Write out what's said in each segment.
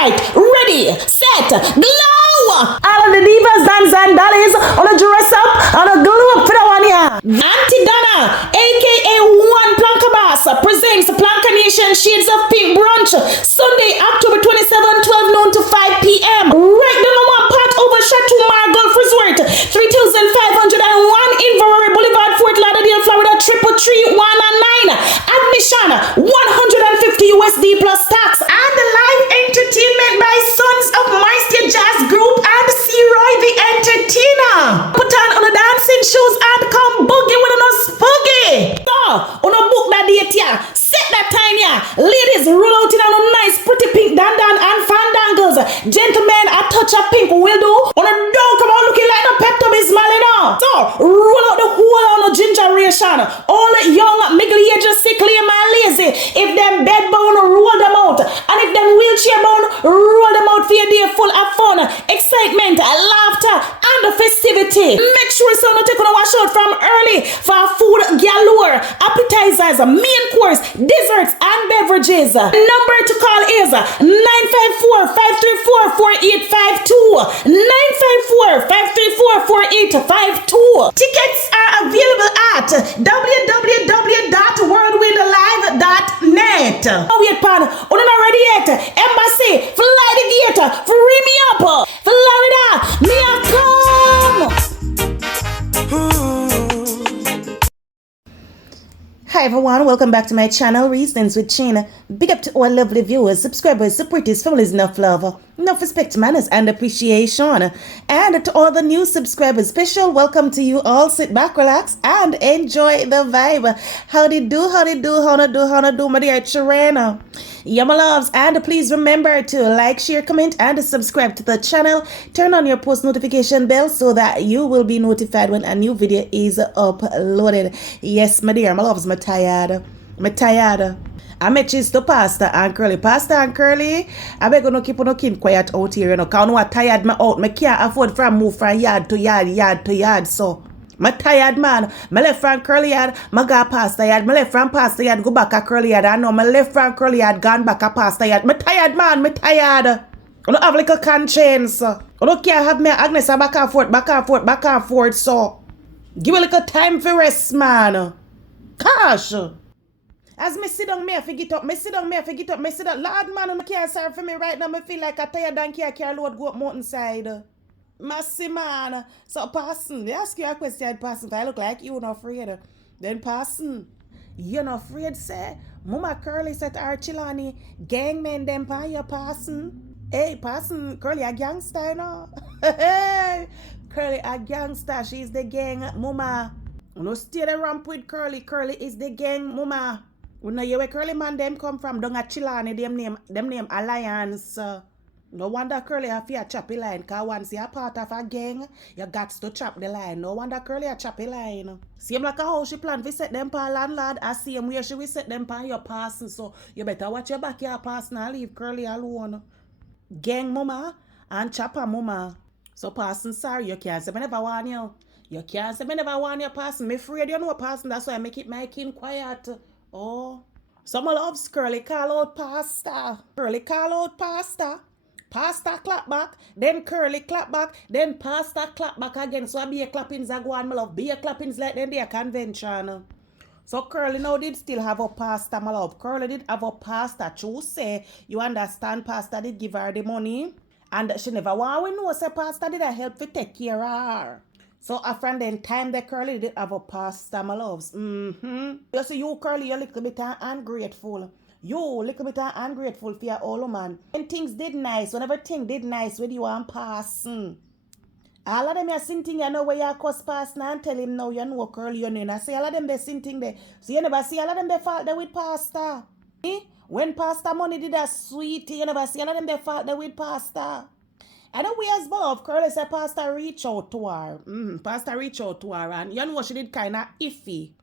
Alright, ready, set, glow! All of the divas, dance and dollies, on a dress up, on a glue up for the one here. Auntie Donna, aka One Planka Bass, presents Planka Nation Shades of Pink Brunch, Sunday, October 27, 12 noon to 5 p.m. Right down on one part over Chateau Mar Golf Resort, 3501 Inverary Boulevard, Fort Lauderdale, Florida, 333-199. Admission, $150 USD plus tax. And live entertainment by Sons of Maestro Jazz Group and C-Roy the Entertainer. Put on the dancing shoes and come boogie with us spoogie. So, on a book that date here, set that time here. Ladies, roll out in on a nice pretty pink dandan and fandangles. Gentlemen, a touch of pink will do. On a don't come on looking like the Pepto Bismol now. So, roll out the whole on a gingeration. All young, middle ages, sickly and lazy. If them bed bound, roll them out. And if them wheelchair bound, roll them out for your day full of fun, excitement, laughter, and festivity. Make sure you don't take on a wash out from early for food galore, appetizers, main course, desserts, and beverages. Number to call is 954-534-4852. 954-534-4852. Tickets are available at www.worldwindlive.net. Oh, wait, pan, on ready yet? Embassy, fly the gate, free me up. Florida, me a come. Hi everyone, welcome back to my channel, Reasons with Chin. Big up to all lovely viewers, subscribers, supporters, families, enough love, enough respect, manners, and appreciation. And to all the new subscribers, special welcome to you all. Sit back, relax, and enjoy the vibe. Howdy do, my dear Chirena. Yeah, my loves, and please remember to like, share, comment, and subscribe to the channel. Turn on your post notification bell so that you will be notified when a new video is uploaded. Yes, my dear, my loves, I'm tired. I met cheese to pasta and curly. Pasta and curly, I beg you no keep on keep quiet out here, you know, because I know I'm tired me out. I can't afford to move from yard to yard, so. I'm tired, man. I left from curly yard, I go pasta yard. I left from pasta yard, go back to curly yard. I know I left from curly yard, gone back to pasta yard. I'm tired, man. I'm tired. I don't have like a conscience. I don't care have me Agnes back and forth, so. Give me like a time for rest, man. Gosh. As me sit down, me get up. Lord, man, I can't serve for me right now. I feel like I tired and can't load go up mountainside. Massy man. So person, they ask you a question, person. If I look like you not afraid, then person, you not afraid, say. Mama Curly said Archilani, gangmen them pa your person. Hey, person, Curly a gangster, you know? Hey, Curly a gangster. She's the gang, mama. You know, stay the ramp with Curly. Curly is the gang, mama. You know where Curly man them come from? Down at Chilani, them name Alliance. No wonder Curly have a choppy line, cause once you're part of a gang, you got to chop the line. No wonder Curly a choppy line. Same like how she plan to set them pa landlord, as same way she will set them pa your person. So you better watch your back your person and leave Curly alone. Gang mama and chopper mama. So person, sorry, you can't say me never want you. You can't say me never want your person. Me afraid you know person, that's why I make it my king quiet. Oh. Some loves Curly call out pasta. Curly call out pasta. Pasta clap back, then Curly clap back, then pasta clap back again. So beer clappings are going, my love. Beer clappings like then their convention. So Curly now did still have a pasta, my love. Curly did have a pasta. True say, you understand, pasta did give her the money. And she never want to know, say pasta did help to take care of her. So after then time that Curly did have a pasta, my loves. You see, you Curly, you're a little bit ungrateful. You little bit ungrateful for your old man. When things did nice, whenever things did nice with you and passing. All of them are sing thing, you know where you cause passing and tell him now you know Curly you know. And I say all of them they sing thing there. So you never see all of them they fault there with pasta. When pasta money did a sweet, you never see all of them they fault there with pasta. I know we as well of Curly said pasta reach out to her. Pasta reach out to her and you know she did kinda iffy.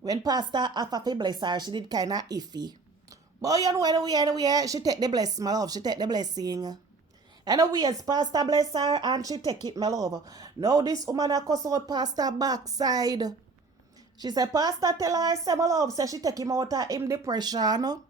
When pasta after bless her, she did kinda iffy. But you know anyway, she take the blessing, my love. She take the blessing. Anyway, as pastor bless her and she take it, my love. Now this woman a cuss out pastor backside. She said, pastor tell her, say, my love, say she take him out of him depression.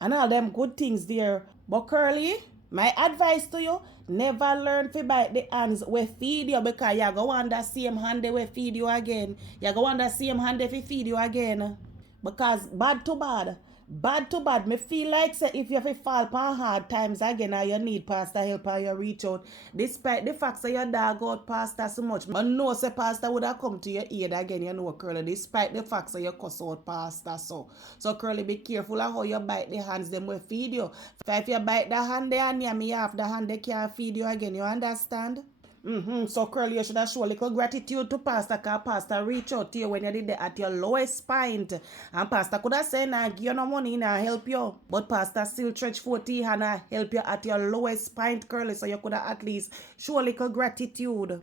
And all them good things there. But Curly, My advice to you, never learn to bite the hands we feed you because you go on that same hand they will feed you again. You go on that same hand they feed you again. Because bad to bad. Bad to bad. Me feel like say if you have to fall upon hard times again and you need pastor help and you reach out. Despite the fact that your dog out pastor so much. But no say pastor would have come to your aid again, you know, Curly. Despite the fact that you cuss out pastor so. So Curly, be careful of how you bite the hands them will feed you. If you bite the hand there and you have the hand they can't feed you again, you understand? So Curly, you should have show a little gratitude to Pastor, because Pastor reach out to you when you did that at your lowest point. And Pastor could have said, nah, give you no money and help you. But Pastor still stretch 40 and help you at your lowest point, Curly. So you could have at least show a little gratitude.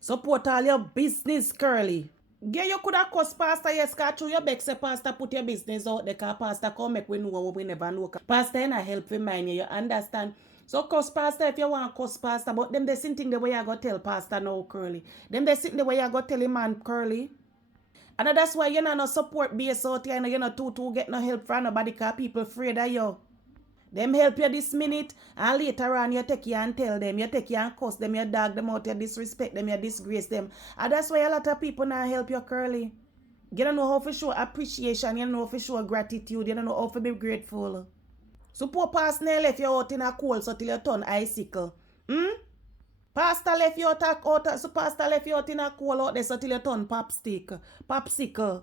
Support all your business, Curly. Yeah, you could have cost Pastor, yes, because through your back, say Pastor put your business out there, because Pastor come make we know what we never know. Pastor, and help remind you understand? So cuss pastor if you want cuss pastor, but them they sitting thing the way you go tell pastor now, Curly. Them they sitting the way you go tell him man, Curly. And that's why you no support base out here, you know too get no help from nobody because people afraid of you. Them help you this minute and later on you take you and tell them, you take you and cuss them, you dog them out, you disrespect them, you disgrace them. And that's why a lot of people now help you, Curly. You don't know how to show appreciation, you don't know how to show gratitude, you don't know how to be grateful. So poor pastor left you out in a cold so till you turn icicle. Pastor left you out so pastor left you out in a cold out there so till you turn popsicle.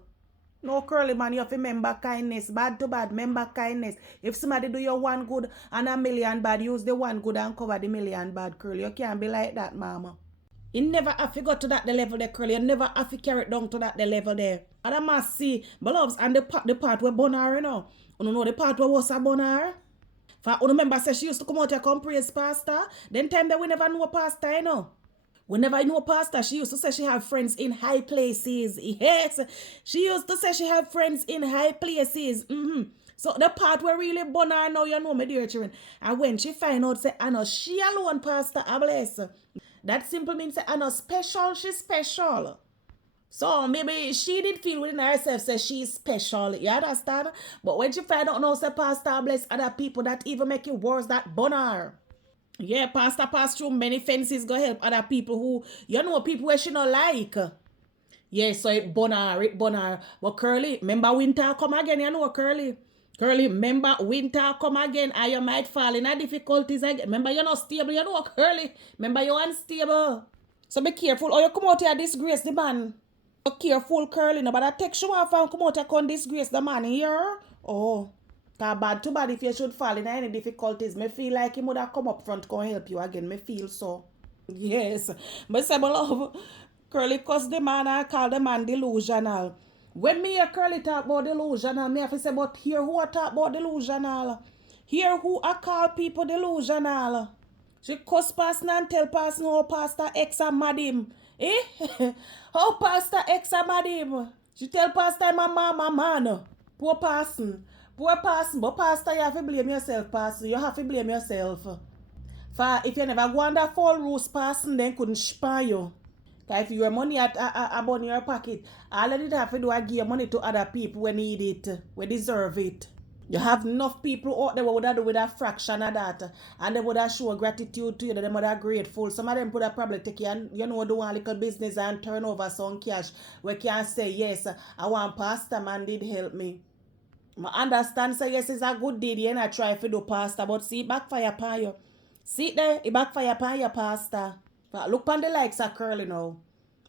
No, Curly man, you have to remember kindness. Bad to bad, remember kindness. If somebody do you one good and a million bad, use the one good and cover the million bad, Curly. You can't be like that, mama. You never have to go to that the level there, Curly. You never have to carry it down to that the level there. And I must see, beloveds, and the part where Bonar, you know. You know the part where was a Bonar? For you remember say she used to come out here come praise pastor. Then time that we never know pastor, you know. We never know pastor. She used to say she have friends in high places. Yes. She used to say she have friends in high places. So the part where really Bonar now, you know, my dear children. And when she find out, say, I know she alone, pastor, I bless. That simple means, say, I know special, she's special. So maybe she did feel within herself, say she's special, you understand? But when she find out now, say, pastor, bless other people that even make it worse, that Bonar. Yeah, pastor pass through many fences, go help other people who, you know, people where she not like. Yeah, so it Bonar. But Curly, remember winter come again, you know, Curly. Curly, remember winter come again and you might fall in a difficulties again. Remember you're not stable, you know, Curly. Remember you're unstable. So be careful or you come out here disgrace the man. Be careful, Curly. Nobody take you off and come out here and disgrace the man here. Oh. Cause bad too bad if you should fall in any difficulties. Me feel like he would have come up front come help you again. Me feel so. Yes. But say, my love, Curly cuss the man and call the man delusional. When me hear Curly talk about delusional, me have to say, but here who I talk about delusional? Here who I call people delusional? She cuss person and tell person how Pastor X and mad him. Eh? How Pastor X and mad him? She tell Pastor my mama man. Poor person. Poor person. But Pastor, you have to blame yourself, Pastor. You have to blame yourself. For if you never go under fall rules, person then couldn't spare you. If your money about your pocket, all you have to do is give money to other people who need it, who deserve it. You have enough people out there who would have do with a fraction of that, and they would have show gratitude to you, they would have grateful. Some of them would have probably take you and, you know, do one little business and turn over some cash where can say, yes, I want pastor man did help me. I understand, say, yes, it's a good deed, you know, try to do pastor, but see, it backfire upon you. See it there, it backfire upon your pastor. Look on the likes of Curly now.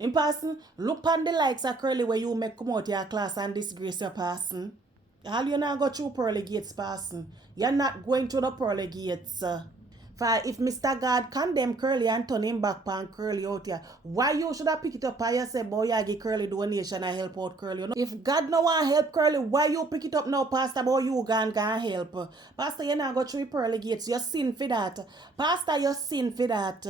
In person, look on the likes of Curly where you make come out your class and disgrace your person. All you not go through pearly gates, person. You're not going through the pearly gates. For if Mr. God condemn Curly and turn him back on Curly out here, why you should have pick it up and you say, boy, you give Curly donation and help out Curly? You know? If God no want help Curly, why you pick it up now, Pastor, boy, you can help? Pastor, you not go through pearly gates. You sin for that. Pastor, you sin for that.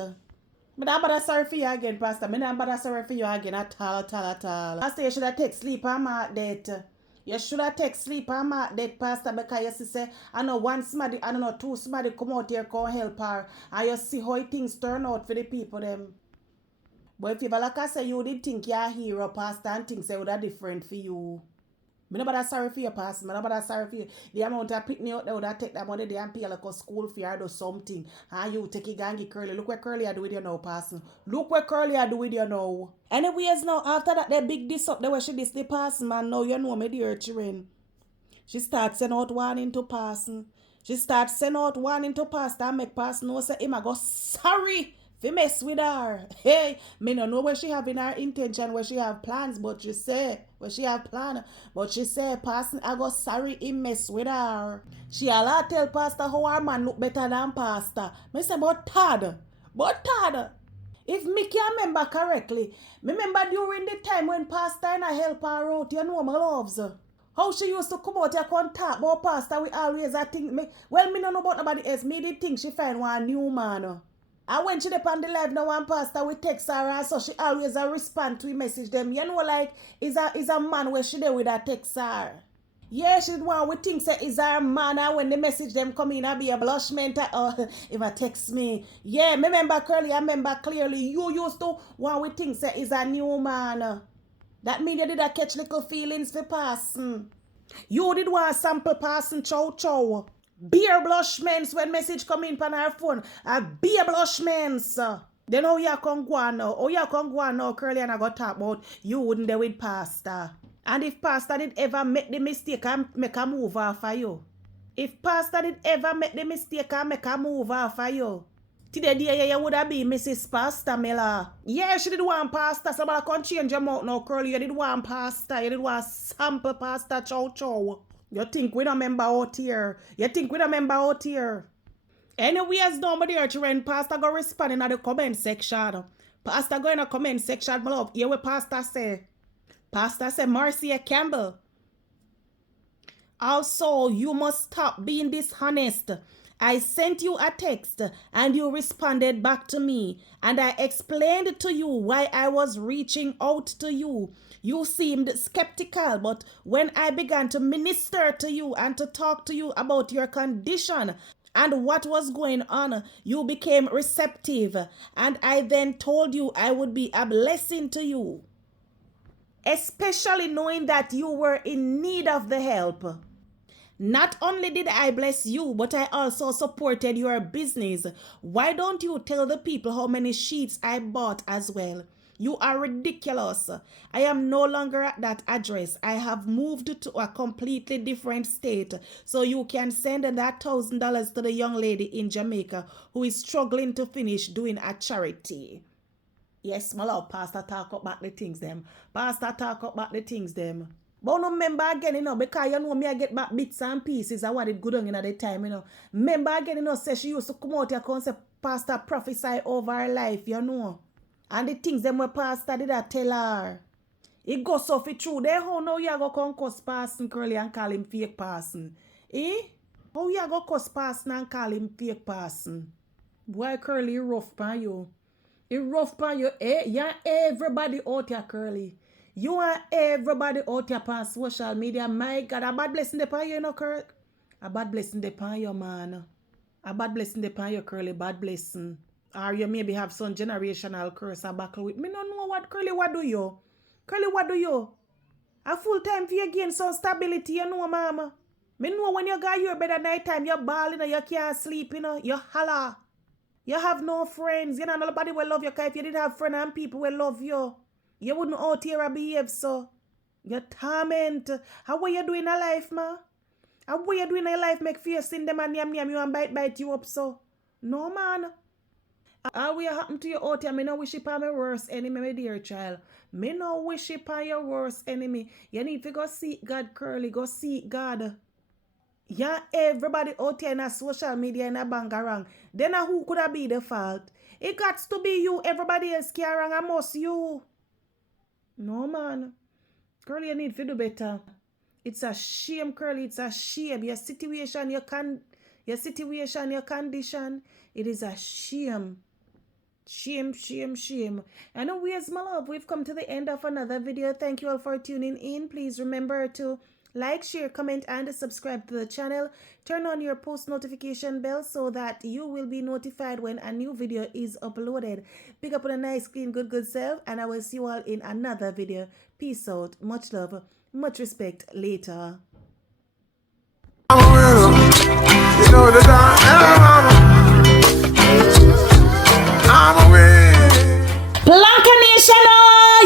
But I'm bother sorry for you again, Pastor. I'm not bother sorry for you again at all. Pastor, you should have take sleep and mark that. You should have take sleep and mark that, Pastor, because you say, I know one somebody, I don't know, two somebody come out here, come help her, and you see how things turn out for the people them. But if you like I say, you did think you're a hero, Pastor, and things would have different for you. Me nobody sorry for your past. Me nobody sorry for you. The amount of pitney out there that take that money they and pay like a school fee or do something. And you take it gangy Curly. Look what Curly I do with you now, passing. Look what Curly I do with you now. Anyways, now after that they big this up, they where she this the passing man. Now you know me dear children. She starts send out warning to passing. She starts send out warning to pastor and make pastor know say him I go sorry fi mess with her. Hey, me no know where she have in her intention, where she have plans, but she say where she have plan. But she say pastor I go sorry him mess with her. She alla tell pastor how her man look better than pastor. Me say but Todd. If me can remember correctly, me remember during the time when pastor and I help her out, you know my loves. How she used to come out here and talk about pastor, we always I think me well me no know about nobody else. Me did think she find one new man. And when she dep on the live now one pastor we text her and so she always a respond to we message them. You know like is a man where she there with a text her. Yeah, she want we think say is her man and when the message them come in I be a blushment if I text me. Yeah, me remember Curly, I remember clearly you used to want we think say is a new man. That mean you did a catch little feelings for passing. You did want sample passing chow. Beer blushments when message come in on her phone. A beer blushments. Then how you can go on now? How you can go on now, Curly, and I got talk about you wouldn't there with pastor. And if pastor did ever make the mistake and make a move off for you. If pastor did ever make the mistake and make a move off for you. Today, you would have been Mrs. Pastor Miller. Yeah, she did one pastor. Somebody can change your mouth now, Curly. You did one pastor. You did one sample pastor chow. You think we don't remember out here? Anyways, nobody here to rent. Pastor go respond in the comment section. Pastor go in the comment section, my love. Hear what Pastor say. Pastor say, Marcia Campbell. Also, you must stop being dishonest. I sent you a text and you responded back to me and I explained to you why I was reaching out to you. You seemed skeptical, but when I began to minister to you and to talk to you about your condition and what was going on, you became receptive and I then told you I would be a blessing to you, especially knowing that you were in need of the help. Not only did I bless you, but I also supported your business. Why don't you tell the people how many sheets I bought as well? You are ridiculous. I am no longer at that address. I have moved to a completely different state. So you can send that $1,000 to the young lady in Jamaica who is struggling to finish doing a charity. Yes, my love, Pastor talk about the things them. But no remember again, because you know me I get back bits and pieces of what it good on in at the time, Remember again, say she used to come out here and say Pastor prophesy over her life, And the things them where Pastor did I tell her. It goes so fit true. Then how now you go come cuss person Curly and call him fake person? How you go cuss person and call him fake person? Boy, Curly, rough pan you. It rough pan you. Yeah, everybody out here, Curly. You and everybody out here on social media. My God, a bad blessing upon you, Curly. A bad blessing upon you, man. A bad blessing upon you, Curly. Bad blessing. Or you maybe have some generational curse and buckle with. Me don't know what, Curly, what do you? Curly, what do you? A full time for you gain some stability, mama. Me know when you got your bed at night time, you're bawling, you can't sleep, you holler. You have no friends. Nobody will love you. If you did have friends and people will love you, you wouldn't out here behave so. You torment. How are you doing in life, ma? How are you doing in life make fear in them and yam you and bite you up so? No, man. All what happen to you out here, me no wish it on my worst enemy, my dear child. Me no wish it on your worst enemy. You need to go seek God, Curly. Go seek God. Yeah, everybody out here in a social media in a bangarang. Then who could have be the fault? It got to be you. Everybody else carrying and must you. No, man. Curly, you need to do better. It's a shame, Curly. It's a shame. Your situation, your condition. It is a shame. Shame. Anyways, my love, we've come to the end of another video. Thank you all for tuning in. Please remember to like, share, comment, and subscribe to the channel. Turn on your post notification bell so that you will be notified when a new video is uploaded. Pick up on a nice, clean, good self, and I will see you all in another video. Peace out. Much love. Much respect later. I'm a winner. You know that I'm a winner. Planka Nation,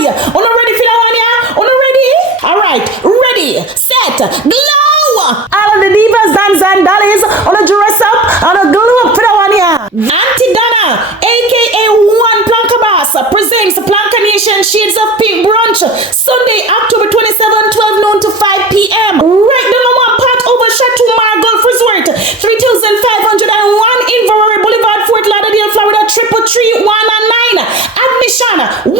on ready for that one, yeah? On ready? Alright, ready, set, glow! All of the divas, dance and dollies, on a dress up, on a glow up for that one, yeah? Auntie Donna, aka One Planka Boss, presents Planka Nation Shades of Pink Brunch, Sunday, October 27, 12 noon to 5 p.m. Right number one part over Chateau Margolf Resort, 3,501 Inverary Boulevard, Fort Lauderdale, Florida, 333-199. Admission $150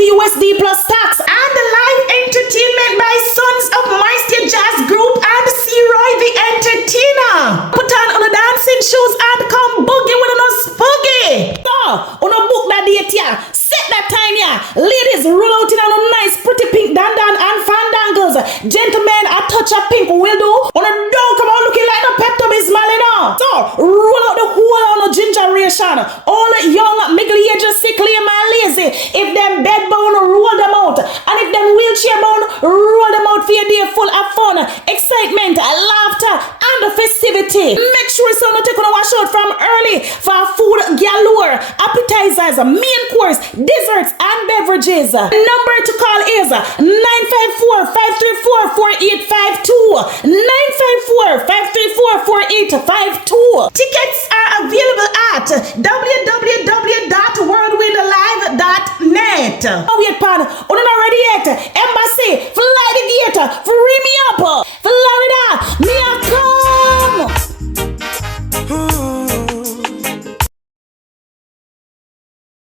USD plus tax. And live entertainment by Sons of Maestro Jazz Group and C-Roy the Entertainer. Put on the dancing shoes and come boogie with us boogie. So, on a book that date, yeah. Set that time, yeah. Ladies, roll out in on a nice pretty pink dandan and fandangles. Gentlemen, a touch of pink will do. On a don't come out looking like the Pepto-Bismol, you know. So, roll out the whole on a gingeration. All young, middle-aged, sickly, and lazy. If them bed bound, roll them out. And if them wheelchair bound, roll them out for your day full of fun, excitement, laughter, and festivity. Make sure so not take on a wash out from early for food galore, appetizers, main course, desserts, and beverages. Number to call is 954-534-4852. 954-534-4852. Tickets are available at www.worldwindlive.net. Oh, wait, pan. On already yet. Embassy, fly the gate, free me up. Florida, me a come.